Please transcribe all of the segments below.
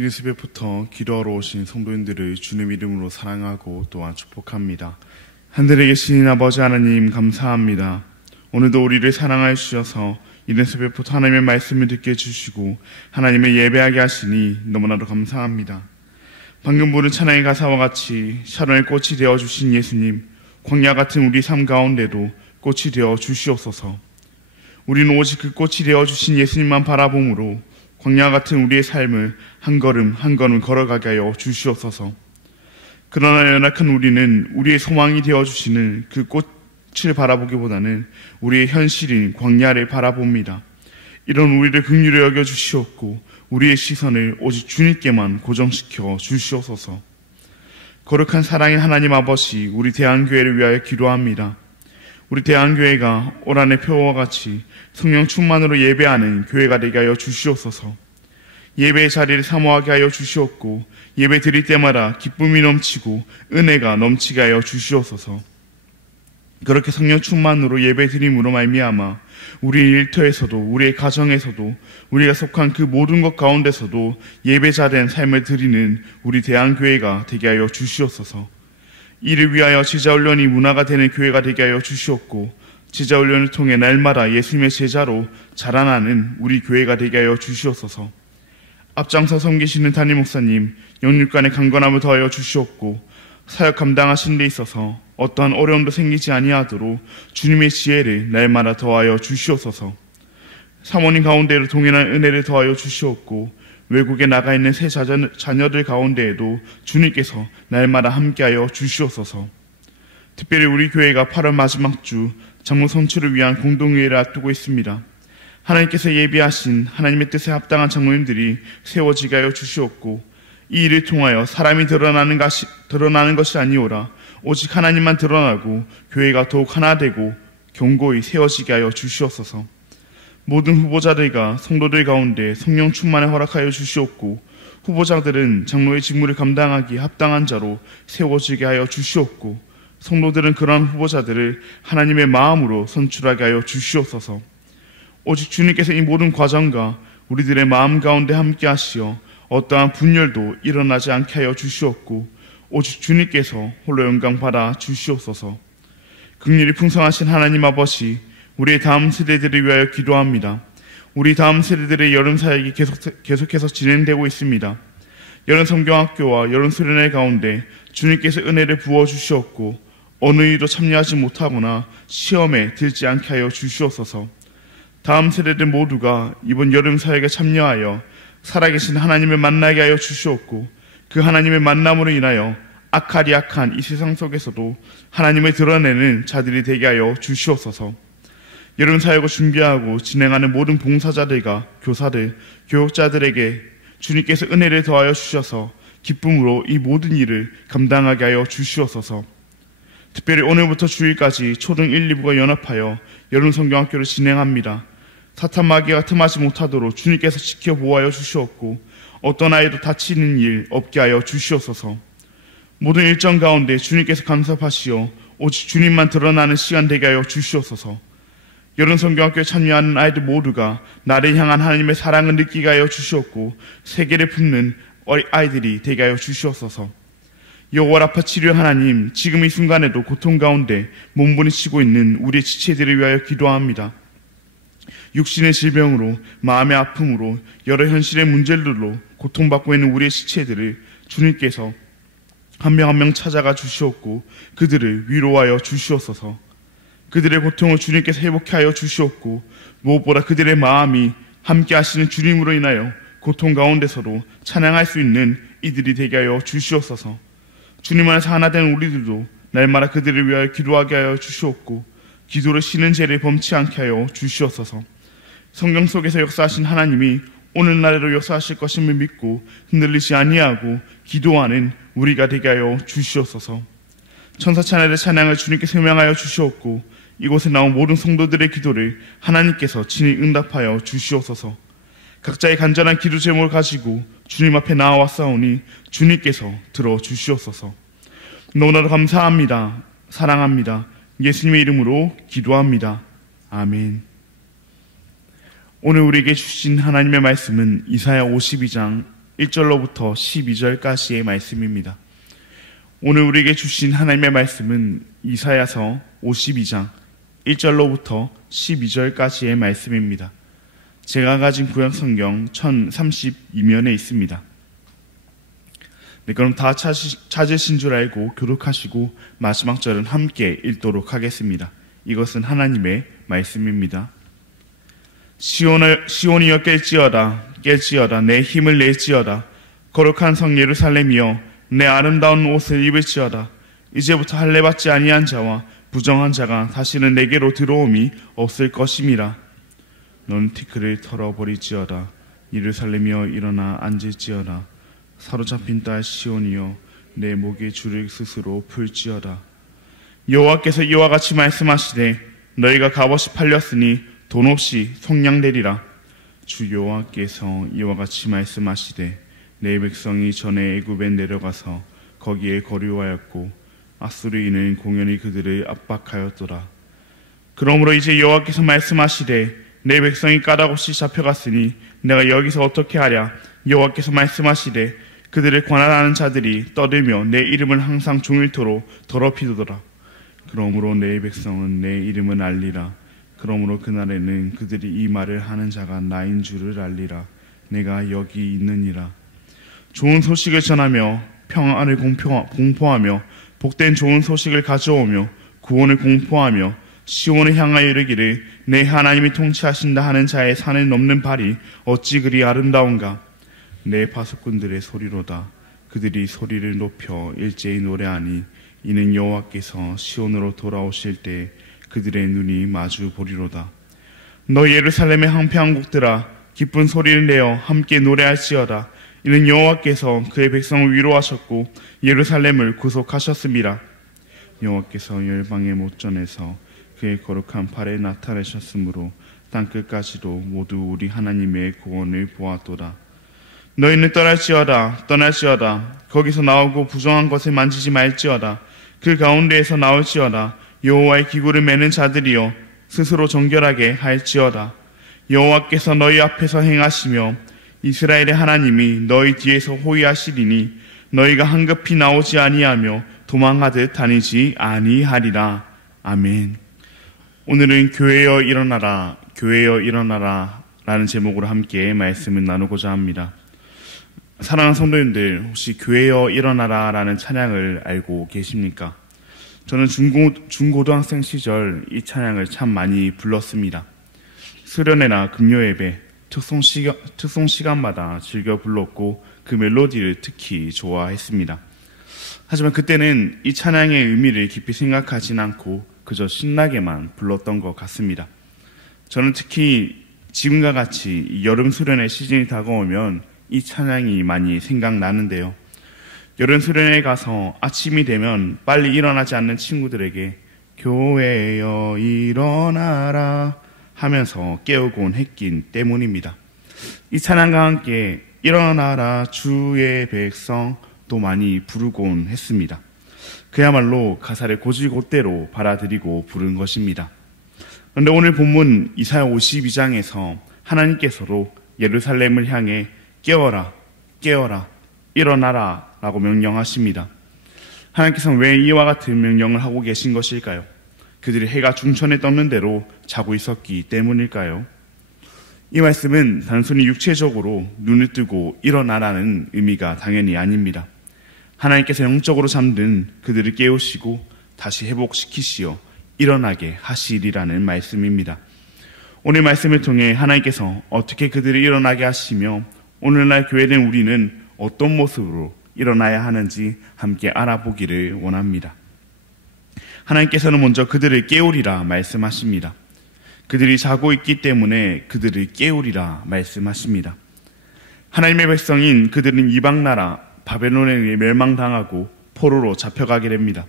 이른 새벽부터 기도하러 오신 성도님들을 주님 이름으로 사랑하고 또한 축복합니다. 하늘에 계신 아버지 하나님 감사합니다. 오늘도 우리를 사랑하여 주셔서 이른 새벽부터 하나님의 말씀을 듣게 해주시고 하나님의 예배하게 하시니 너무나도 감사합니다. 방금 부른 찬양의 가사와 같이 샤론의 꽃이 되어주신 예수님, 광야 같은 우리 삶 가운데도 꽃이 되어 주시옵소서. 우리는 오직 그 꽃이 되어주신 예수님만 바라봄으로 광야 같은 우리의 삶을 한 걸음 한 걸음 걸어가게 하여 주시옵소서. 그러나 연약한 우리는 우리의 소망이 되어주시는 그 꽃을 바라보기보다는 우리의 현실인 광야를 바라봅니다. 이런 우리를 긍휼히 여겨주시옵고 우리의 시선을 오직 주님께만 고정시켜 주시옵소서. 거룩한 사랑의 하나님 아버지, 우리 대한교회를 위하여 기도합니다. 우리 대한교회가 올 한 해 표와 같이 성령 충만으로 예배하는 교회가 되게 하여 주시옵소서. 예배의 자리를 사모하게 하여 주시옵고 예배 드릴 때마다 기쁨이 넘치고 은혜가 넘치게 하여 주시옵소서. 그렇게 성령 충만으로 예배 드림으로 말미암아 우리 일터에서도 우리의 가정에서도 우리가 속한 그 모든 것 가운데서도 예배자된 삶을 드리는 우리 대한교회가 되게 하여 주시옵소서. 이를 위하여 제자훈련이 문화가 되는 교회가 되게 하여 주시옵고 제자훈련을 통해 날마다 예수님의 제자로 자라나는 우리 교회가 되게 하여 주시옵소서. 앞장서 섬기시는 담임 목사님 영육간의 강건함을 더하여 주시옵고 사역 감당하신 데 있어서 어떠한 어려움도 생기지 아니하도록 주님의 지혜를 날마다 더하여 주시옵소서. 사모님 가운데로 동일한 은혜를 더하여 주시옵고 외국에 나가 있는 새 자녀들 가운데에도 주님께서 날마다 함께하여 주시옵소서. 특별히 우리 교회가 8월 마지막 주 장로 선출을 위한 공동회의를 앞두고 있습니다. 하나님께서 예비하신 하나님의 뜻에 합당한 장로님들이 세워지게 하여 주시옵고 이 일을 통하여 사람이 드러나는 것이 아니오라 오직 하나님만 드러나고 교회가 더욱 하나 되고 견고히 세워지게 하여 주시옵소서. 모든 후보자들과 성도들 가운데 성령 충만을 허락하여 주시옵고 후보자들은 장로의 직무를 감당하기 합당한 자로 세워지게 하여 주시옵고 성도들은 그러한 후보자들을 하나님의 마음으로 선출하게 하여 주시옵소서. 오직 주님께서 이 모든 과정과 우리들의 마음 가운데 함께 하시어 어떠한 분열도 일어나지 않게 하여 주시옵고 오직 주님께서 홀로 영광 받아 주시옵소서. 긍휼이 풍성하신 하나님 아버지, 우리의 다음 세대들을 위하여 기도합니다. 우리 다음 세대들의 여름 사역이 계속해서 진행되고 있습니다. 여름 성경학교와 여름 수련회 가운데 주님께서 은혜를 부어주시옵고 어느 일도 참여하지 못하거나 시험에 들지 않게 하여 주시옵소서. 다음 세대들 모두가 이번 여름 사역에 참여하여 살아계신 하나님을 만나게 하여 주시옵고 그 하나님의 만남으로 인하여 악한 이 세상 속에서도 하나님을 드러내는 자들이 되게 하여 주시옵소서. 여름 사역을 준비하고 진행하는 모든 봉사자들과 교사들, 교육자들에게 주님께서 은혜를 더하여 주셔서 기쁨으로 이 모든 일을 감당하게 하여 주시옵소서. 특별히 오늘부터 주일까지 초등 1, 2부가 연합하여 여름 성경학교를 진행합니다. 사탄 마귀가 틈하지 못하도록 주님께서 지켜 보호하여 주시옵고 어떤 아이도 다치는 일 없게 하여 주시옵소서. 모든 일정 가운데 주님께서 간섭하시어 오직 주님만 드러나는 시간 되게 하여 주시옵소서. 여름 성경학교에 참여하는 아이들 모두가 나를 향한 하나님의 사랑을 느끼게 하여 주시옵고 세계를 품는 아이들이 되게 하여 주시옵소서. 여호와 라파 치료 하나님, 지금 이 순간에도 고통 가운데 몸부림치고 있는 우리의 지체들을 위하여 기도합니다. 육신의 질병으로, 마음의 아픔으로, 여러 현실의 문제들로 고통받고 있는 우리의 지체들을 주님께서 한 명 한 명 찾아가 주시옵고 그들을 위로하여 주시옵소서. 그들의 고통을 주님께서 회복케 하여 주시옵고 무엇보다 그들의 마음이 함께 하시는 주님으로 인하여 고통 가운데서도 찬양할 수 있는 이들이 되게 하여 주시옵소서. 주님 안에서 하나 된 우리들도 날마다 그들을 위하여 기도하게 하여 주시옵고 기도를 쉬는 죄를 범치 않게 하여 주시옵소서. 성경 속에서 역사하신 하나님이 오늘날에도 역사하실 것임을 믿고 흔들리지 아니하고 기도하는 우리가 되게 하여 주시옵소서. 천사 찬양의 찬양을 주님께 설명하여 주시옵고 이곳에 나온 모든 성도들의 기도를 하나님께서 친히 응답하여 주시옵소서. 각자의 간절한 기도 제목을 가지고 주님 앞에 나와왔사오니 주님께서 들어주시옵소서. 너무나도 감사합니다. 사랑합니다. 예수님의 이름으로 기도합니다. 아멘. 오늘 우리에게 주신 하나님의 말씀은 이사야 52장 1절로부터 12절까지의 말씀입니다. 오늘 우리에게 주신 하나님의 말씀은 이사야서 52장 1절로부터 12절까지의 말씀입니다. 제가 가진 구약성경 1032면에 있습니다. 네, 그럼 다 찾으신 줄 알고 교독하시고 마지막 절은 함께 읽도록 하겠습니다. 이것은 하나님의 말씀입니다. 시온이여 깰지어다 내 힘을 낼지어다. 거룩한 성 예루살렘이여 내 아름다운 옷을 입을지어다. 이제부터 할례받지 아니한 자와 부정한 자가 다시는 내게로 들어옴이 없을 것임이라. 너는 티끌을 털어버리지어다. 예루살렘이여 일어나 앉을지어다. 사로잡힌 딸 시온이여 내 목에 줄을 스스로 풀지어다. 여호와께서 이와 같이 말씀하시되 너희가 값없이 팔렸으니 돈 없이 속량되리라. 주 여호와께서 이와 같이 말씀하시되 내 백성이 전에 애굽에 내려가서 거기에 거류하였고 아수르인은 공연히 그들을 압박하였도다. 그러므로 이제 여호와께서 말씀하시되 내 백성이 까닭없이 잡혀갔으니 내가 여기서 어떻게 하랴. 여호와께서 말씀하시되 그들을 관할하는 자들이 떠들며 내 이름을 항상 종일토록 더럽히도다. 그러므로 내 백성은 내 이름을 알리라. 그러므로 그날에는 그들이 이 말을 하는 자가 나인 줄을 알리라. 내가 여기 있느니라. 좋은 소식을 전하며 평안을 공포하며 복된 좋은 소식을 가져오며 구원을 공포하며 시온을 향하여 이르기를 내 하나님이 통치하신다 하는 자의 산을 넘는 발이 어찌 그리 아름다운가. 내 파수꾼들의 소리로다. 그들이 소리를 높여 일제히 노래하니 이는 여호와께서 시온으로 돌아오실 때 그들의 눈이 마주 보리로다. 너 예루살렘의 황폐한 곡들아 기쁜 소리를 내어 함께 노래할지어다. 이는 여호와께서 그의 백성을 위로하셨고 예루살렘을 구속하셨습니다. 여호와께서 열방의 목전에서 그의 거룩한 팔에 나타내셨으므로 땅끝까지도 모두 우리 하나님의 구원을 보았도다. 너희는 떠날지어다. 거기서 나오고 부정한 것을 만지지 말지어다. 그 가운데에서 나올지어다. 여호와의 기구를 매는 자들이여 스스로 정결하게 할지어다. 여호와께서 너희 앞에서 행하시며 이스라엘의 하나님이 너희 뒤에서 호위하시리니 너희가 한급히 나오지 아니하며 도망하듯 다니지 아니하리라. 아멘. 오늘은 교회여 일어나라 라는 제목으로 함께 말씀을 나누고자 합니다. 사랑하는 성도님들, 혹시 교회여 일어나라 라는 찬양을 알고 계십니까? 저는 중고등학생 시절 이 찬양을 참 많이 불렀습니다. 수련회나 금요예배, 특송 시간마다 즐겨 불렀고 그 멜로디를 특히 좋아했습니다. 하지만 그때는 이 찬양의 의미를 깊이 생각하진 않고 그저 신나게만 불렀던 것 같습니다. 저는 특히 지금과 같이 여름 수련회 시즌이 다가오면 이 찬양이 많이 생각나는데요. 여름 수련회에 가서 아침이 되면 빨리 일어나지 않는 친구들에게 교회여 일어나라 하면서 깨우곤 했기 때문입니다. 이 찬양과 함께 일어나라 주의 백성도 많이 부르곤 했습니다. 그야말로 가사를 곧이곧대로 받아들이고 부른 것입니다. 그런데 오늘 본문 이사야 52장에서 하나님께서도 예루살렘을 향해 깨어라 일어나라 라고 명령하십니다. 하나님께서는 왜 이와 같은 명령을 하고 계신 것일까요? 그들이 해가 중천에 떴는 대로 자고 있었기 때문일까요? 이 말씀은 단순히 육체적으로 눈을 뜨고 일어나라는 의미가 당연히 아닙니다. 하나님께서 영적으로 잠든 그들을 깨우시고 다시 회복시키시어 일어나게 하시리라는 말씀입니다. 오늘 말씀을 통해 하나님께서 어떻게 그들을 일어나게 하시며 오늘날 교회된 우리는 어떤 모습으로 일어나야 하는지 함께 알아보기를 원합니다. 하나님께서는 먼저 그들을 깨우리라 말씀하십니다. 그들이 자고 있기 때문에 그들을 깨우리라 말씀하십니다. 하나님의 백성인 그들은 이방나라 바벨론에 의해 멸망당하고 포로로 잡혀가게 됩니다.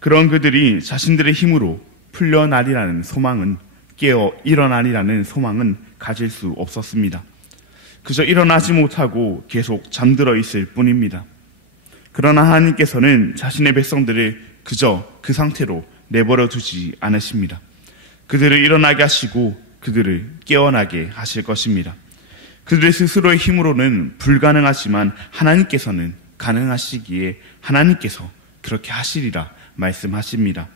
그런 그들이 자신들의 힘으로 풀려나리라는 소망은, 깨어 일어나리라는 소망은 가질 수 없었습니다. 그저 일어나지 못하고 계속 잠들어 있을 뿐입니다. 그러나 하나님께서는 자신의 백성들을 그저 그 상태로 내버려 두지 않으십니다. 그들을 일어나게 하시고 그들을 깨어나게 하실 것입니다. 그들의 스스로의 힘으로는 불가능하지만 하나님께서는 가능하시기에 하나님께서 그렇게 하시리라 말씀하십니다.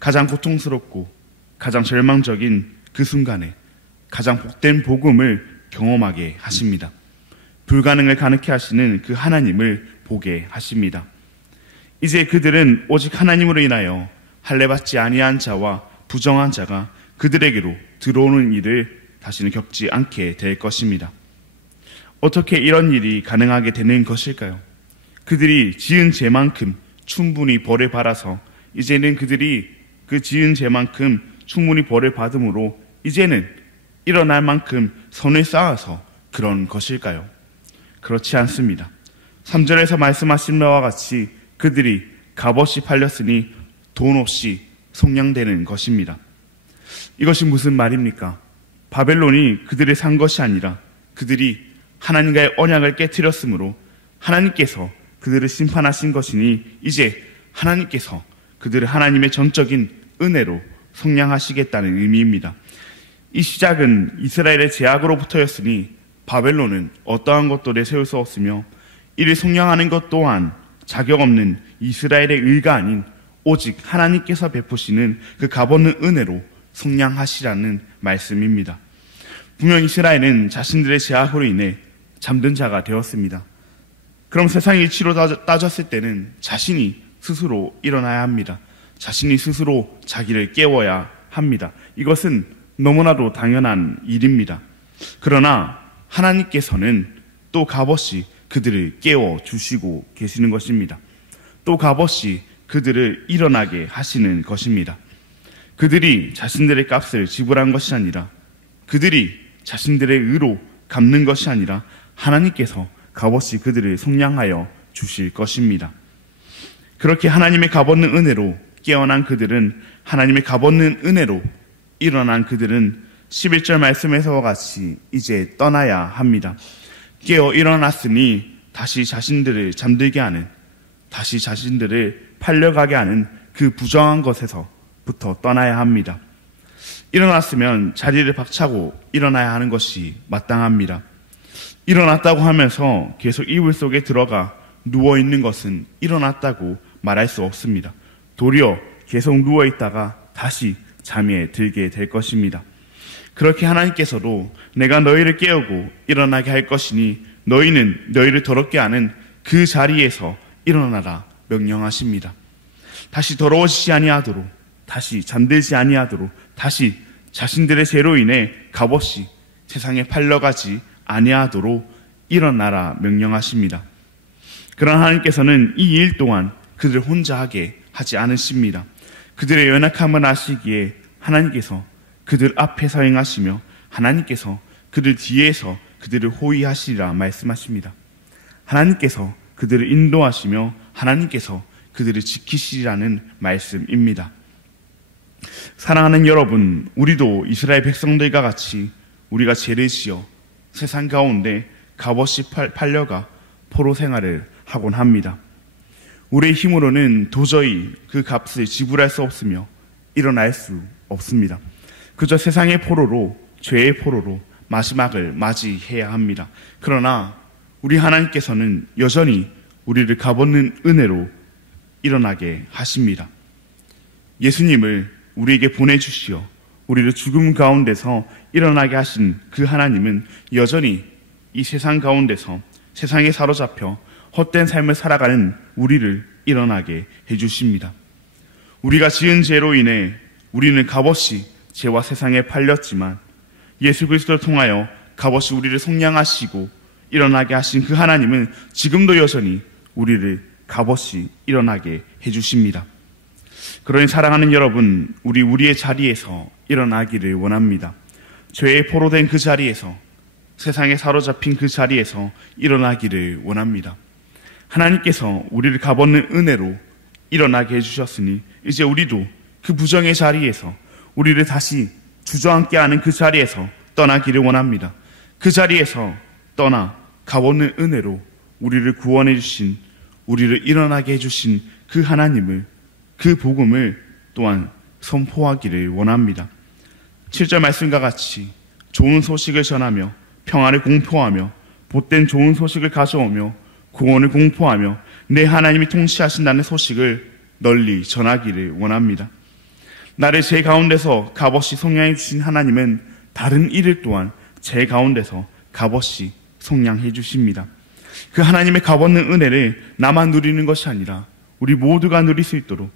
가장 고통스럽고 가장 절망적인 그 순간에 가장 복된 복음을 경험하게 하십니다. 불가능을 가능케 하시는 그 하나님을 보게 하십니다. 이제 그들은 오직 하나님으로 인하여 할례받지 아니한 자와 부정한 자가 그들에게로 들어오는 일을 다시는 겪지 않게 될 것입니다. 어떻게 이런 일이 가능하게 되는 것일까요? 그들이 지은 죄만큼 충분히 벌을 받아서 이제는 그들이 그 지은 죄만큼 충분히 벌을 받음으로 이제는 일어날 만큼 선을 쌓아서 그런 것일까요? 그렇지 않습니다. 3절에서 말씀하신 바와 같이 그들이 값없이 팔렸으니 돈 없이 속량되는 것입니다. 이것이 무슨 말입니까? 바벨론이 그들을 산 것이 아니라 그들이 하나님과의 언약을 깨트렸으므로 하나님께서 그들을 심판하신 것이니 이제 하나님께서 그들을 하나님의 전적인 은혜로 속량하시겠다는 의미입니다. 이 시작은 이스라엘의 제약으로부터였으니 바벨론은 어떠한 것도 내세울 수 없으며 이를 속량하는 것 또한 자격 없는 이스라엘의 의가 아닌 오직 하나님께서 베푸시는 그 값없는 은혜로 속량하시라는 말씀입니다. 분명 이스라엘은 자신들의 제약으로 인해 잠든 자가 되었습니다. 그럼 세상의 이치로 따졌을 때는 자신이 스스로 일어나야 합니다. 자신이 스스로 자기를 깨워야 합니다. 이것은 너무나도 당연한 일입니다. 그러나 하나님께서는 또 값없이 그들을 깨워주시고 계시는 것입니다. 또 값없이 그들을 일어나게 하시는 것입니다. 그들이 자신들의 값을 지불한 것이 아니라 그들이 자신들의 의로 갚는 것이 아니라 하나님께서 값없이 그들을 속량하여 주실 것입니다. 그렇게 하나님의 값없는 은혜로 깨어난 그들은 하나님의 값없는 은혜로 일어난 그들은 11절 말씀에서와 같이 이제 떠나야 합니다. 깨어 일어났으니 다시 자신들을 잠들게 하는, 다시 자신들을 팔려가게 하는 그 부정한 것에서부터 떠나야 합니다. 일어났으면 자리를 박차고 일어나야 하는 것이 마땅합니다. 일어났다고 하면서 계속 이불 속에 들어가 누워있는 것은 일어났다고 말할 수 없습니다. 도리어 계속 누워있다가 다시 잠에 들게 될 것입니다. 그렇게 하나님께서도 내가 너희를 깨우고 일어나게 할 것이니 너희는 너희를 더럽게 하는 그 자리에서 일어나라 명령하십니다. 다시 더러워지지 아니하도록, 다시 잠들지 아니하도록, 다시 자신들의 죄로 인해 값없이 세상에 팔려가지 아니하도록 일어나라 명령하십니다. 그러나 하나님께서는 이 일 동안 그들을 혼자 하게 하지 않으십니다. 그들의 연약함을 아시기에 하나님께서 그들 앞에서 행하시며 하나님께서 그들 뒤에서 그들을 호위하시리라 말씀하십니다. 하나님께서 그들을 인도하시며 하나님께서 그들을 지키시리라는 말씀입니다. 사랑하는 여러분, 우리도 이스라엘 백성들과 같이 우리가 죄를 지어 세상 가운데 값없이 팔려가 포로 생활을 하곤 합니다. 우리의 힘으로는 도저히 그 값을 지불할 수 없으며 일어날 수 없습니다. 그저 세상의 포로로, 죄의 포로로 마지막을 맞이해야 합니다. 그러나 우리 하나님께서는 여전히 우리를 값없는 은혜로 일어나게 하십니다. 예수님을 우리에게 보내주시어 우리를 죽음 가운데서 일어나게 하신 그 하나님은 여전히 이 세상 가운데서 세상에 사로잡혀 헛된 삶을 살아가는 우리를 일어나게 해주십니다. 우리가 지은 죄로 인해 우리는 값없이 죄와 세상에 팔렸지만 예수 그리스도를 통하여 값없이 우리를 속량하시고 일어나게 하신 그 하나님은 지금도 여전히 우리를 값없이 일어나게 해주십니다. 그러니 사랑하는 여러분, 우리의 자리에서 일어나기를 원합니다. 죄에 포로된 그 자리에서, 세상에 사로잡힌 그 자리에서 일어나기를 원합니다. 하나님께서 우리를 값없는 은혜로 일어나게 해주셨으니 이제 우리도 그 부정의 자리에서 우리를 다시 주저앉게 하는 그 자리에서 떠나기를 원합니다. 그 자리에서 떠나 값없는 은혜로 우리를 구원해 주신, 우리를 일어나게 해주신 그 하나님을, 그 복음을 또한 선포하기를 원합니다. 7절 말씀과 같이 좋은 소식을 전하며 평안을 공포하며 복된 좋은 소식을 가져오며 구원을 공포하며 내 하나님이 통치하신다는 소식을 널리 전하기를 원합니다. 나를 제 가운데서 값없이 속량해 주신 하나님은 다른 이를 또한 제 가운데서 값없이 속량해 주십니다. 그 하나님의 값없는 은혜를 나만 누리는 것이 아니라 우리 모두가 누릴 수 있도록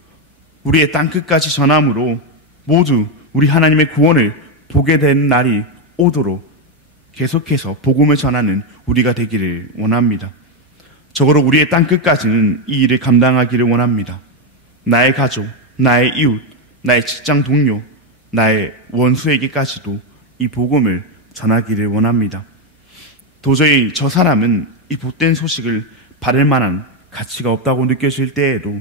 우리의 땅끝까지 전함으로 모두 우리 하나님의 구원을 보게 되는 날이 오도록 계속해서 복음을 전하는 우리가 되기를 원합니다. 적어도 우리의 땅끝까지는 이 일을 감당하기를 원합니다. 나의 가족, 나의 이웃, 나의 직장 동료, 나의 원수에게까지도 이 복음을 전하기를 원합니다. 도저히 저 사람은 이 복된 소식을 받을 만한 가치가 없다고 느껴질 때에도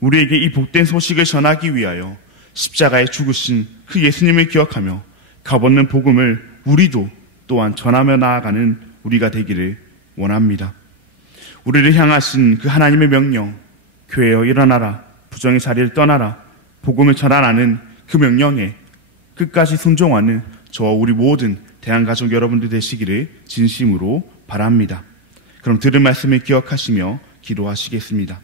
우리에게 이 복된 소식을 전하기 위하여 십자가에 죽으신 그 예수님을 기억하며 값없는 복음을 우리도 또한 전하며 나아가는 우리가 되기를 원합니다. 우리를 향하신 그 하나님의 명령, 교회여 일어나라, 부정의 자리를 떠나라, 복음을 전하라는 그 명령에 끝까지 순종하는 저와 우리 모든 대한가족 여러분들 되시기를 진심으로 바랍니다. 그럼 들은 말씀을 기억하시며 기도하시겠습니다.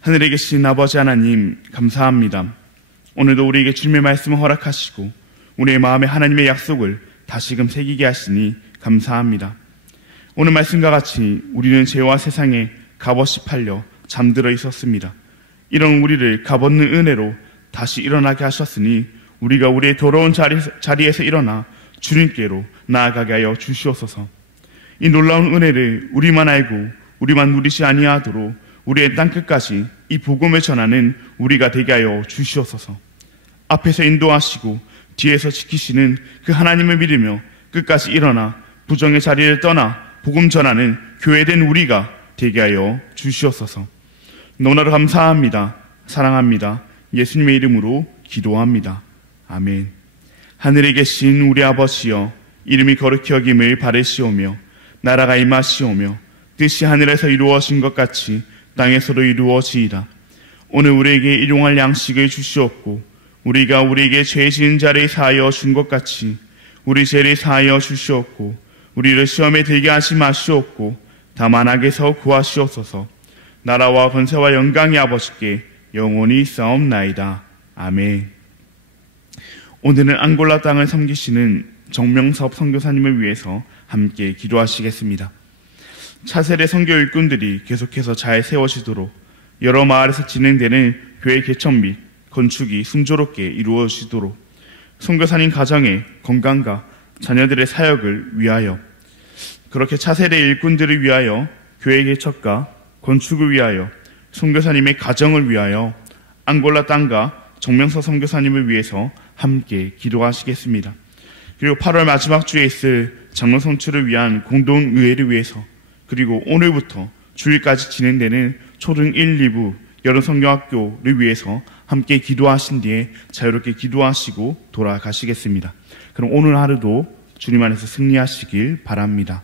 하늘에 계신 아버지 하나님 감사합니다. 오늘도 우리에게 주님의 말씀을 허락하시고 우리의 마음에 하나님의 약속을 다시금 새기게 하시니 감사합니다. 오늘 말씀과 같이 우리는 죄와 세상에 값없이 팔려 잠들어 있었습니다. 이런 우리를 값없는 은혜로 다시 일어나게 하셨으니 우리가 우리의 더러운 자리에서 일어나 주님께로 나아가게 하여 주시옵소서. 이 놀라운 은혜를 우리만 알고 우리만 누리지 아니하도록 우리의 땅끝까지 이 복음을 전하는 우리가 되게 하여 주시옵소서. 앞에서 인도하시고 뒤에서 지키시는 그 하나님을 믿으며 끝까지 일어나 부정의 자리를 떠나 복음 전하는 교회된 우리가 되게 하여 주시옵소서. 너무나도 감사합니다. 사랑합니다. 예수님의 이름으로 기도합니다. 아멘. 하늘에 계신 우리 아버지여, 이름이 거룩히 여김을 바라시오며 나라가 임하시오며 뜻이 하늘에서 이루어진 것 같이 땅에서도 이루어지이다. 오늘 우리에게 일용할 양식을 주시옵고 우리가 우리에게 죄 지은 자를 사하여 준 것 같이 우리 죄를 사하여 주시옵고 우리를 시험에 들게 하지 마시옵고 다만 악에서 구하시옵소서. 나라와 권세와 영광이 아버지께 영원히 있사옵나이다. 아멘. 오늘은 앙골라 땅을 섬기시는 정명섭 선교사님을 위해서 함께 기도하시겠습니다. 차세대 선교 일꾼들이 계속해서 잘 세워지도록 여러 마을에서 진행되는 교회 개천 및 건축이 순조롭게 이루어지도록 선교사님 가정의 건강과 자녀들의 사역을 위하여 그렇게 차세대 일꾼들을 위하여 교회 개척과 건축을 위하여 선교사님의 가정을 위하여 앙골라 땅과 정명섭 선교사님을 위해서 함께 기도하시겠습니다. 그리고 8월 마지막 주에 있을 장로 선출을 위한 공동의회를 위해서 그리고 오늘부터 주일까지 진행되는 초등 1, 2부 여름 성경학교를 위해서 함께 기도하신 뒤에 자유롭게 기도하시고 돌아가시겠습니다. 그럼 오늘 하루도 주님 안에서 승리하시길 바랍니다.